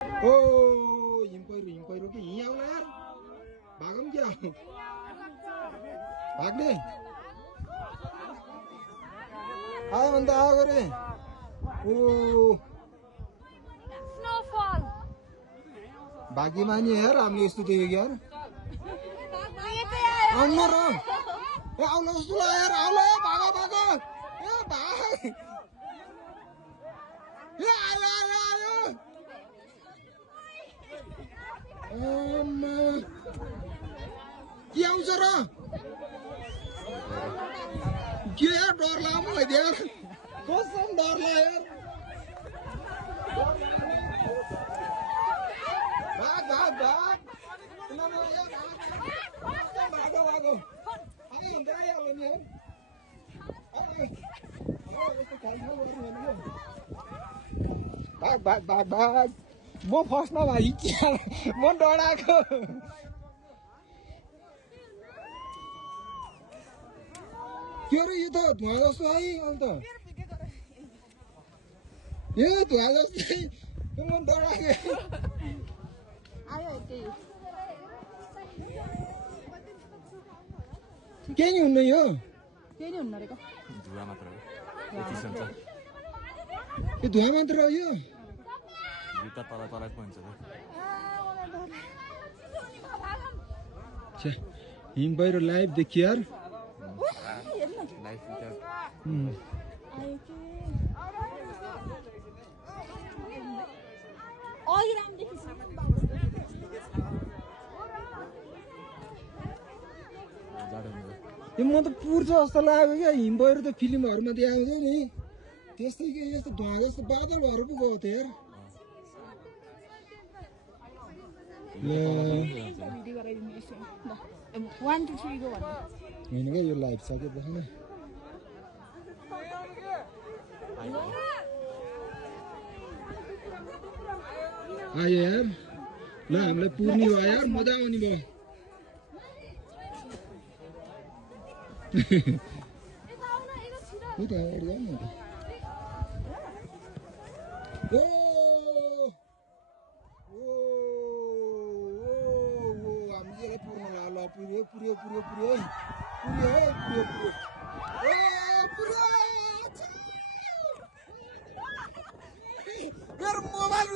ओ हिम पहिरो के यहीँ आउला यार भागौँ क्या भाग्ने आयो भने त आएको रे ओ स्नोफल भाग्यमानी यार हामीले यस्तो देखेको यार आउनु र ए आउला जस्तो लाग्यो यार आउला भागो भागो ए भाग ए आयो आयो आयो के आउँछ र के यार डर लाग्यो मलाई यार कसम डर लाग्यो यार भाग भाग भाग भागो भागो आयो भने त आइहाल्यो नि यार यस्तो खालखाल गर्नु भने भाग भाग भाग भाग म फर्स्टमा भाइ म डराएको के अरे यो त धुवा जस्तो है अन्त यो धुवा जस्तै म डराएको केही नि हुन्न यो केही नि हुन्न रे धुवा मात्र हो यो धुवा मात्र हो यो जुत्ता तल तलै पो हुन्छ हिम पहिरो लाइभ देखियो यार यो म त पुर्छ जस्तो लाग्यो क्या हिम पहिरो त फिल्महरूमा देखाउँथ्यो नि त्यस्तै के यस्तो धुवा जस्तो बादल भएर पो गएको थियो यार होइन क्या यो लाइभ सकेपछि नै आयो यार ल हामीलाई पुर्ने भयो यार मजा आउने भयो हामी पुर्नु ल पुर्यो पुर्यो पुर्यो पुर्यो पुर्यो पुर्यो पुर्यो मेरो मोबाइल